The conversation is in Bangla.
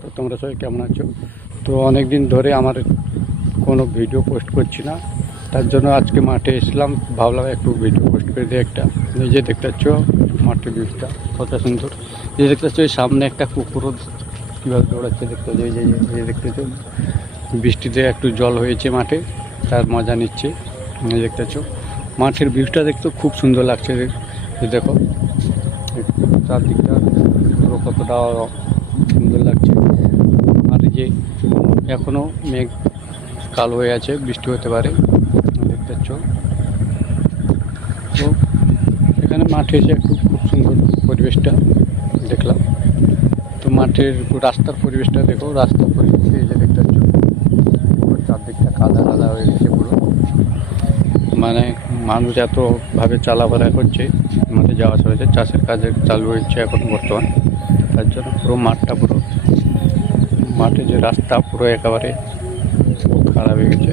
তো তোমরা সবাই কেমন আছো? তো অনেক দিন ধরে আমার কোনো ভিডিও পোস্ট করছি না, তার জন্য আজকে মাঠে এসলাম। ভাবলাম একটু ভিডিও পোস্ট করে দিই একটা। নিজে দেখতে পাচ্ছ মাঠের ভিউটা কত সুন্দর। যে দেখতে পাচ্ছ ওই সামনে একটা কুকুরও কীভাবে দৌড়াচ্ছে দেখতে পাচ্ছ। এই দেখতে পাচ্ছ বৃষ্টিতে একটু জল হয়েছে মাঠে, তার মজা নিচ্ছে। দেখতে পাচ্ছ মাঠের ভিউটা দেখতে খুব সুন্দর লাগছে। দেখো চারদিকটা পুরো কতটা সুন্দর লাগছে। আর যে এখনও মেঘ কালো হয়ে আছে, বৃষ্টি হতে পারে। দেখতে পাচ্ছ তো এখানে মাঠে এসে একটু খুব সুন্দর পরিবেশটা দেখলাম। তো মাঠের রাস্তার পরিবেশটা দেখো, রাস্তার পরিবেশে এই যে দেখতে পাচ্ছ চারদিকটা কাদা কাদা হয়ে গেছে পুরো। মানে মানুষ এতভাবে চলাফেরা করছে, মাঠে যাওয়া আসা হয়েছে, চাষের কাজে চালু হয়েছে এখন বর্তমান। তার জন্য পুরো মাঠটা পুরো মাঠে যে রাস্তা পুরো একেবারে খারাপ হয়ে গেছে।